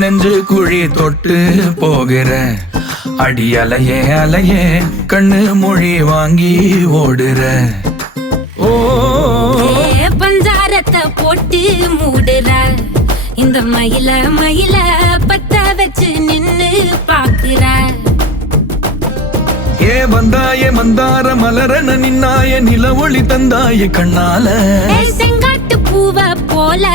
நெஞ்சு குழி தொட்டு போகிற அடி அலையே அலையே கண்ணு மொழி வாங்கி ஓடுற பஞ்சாரத்தை போட்டு மூடுற இந்த மயில மயில பத்த வச்சு நின்னு பாக்குற வந்தாய மந்தார மலரன நின்னாய நில ஒளி தந்தாய கண்ணால செங்காட்டு பூவ போல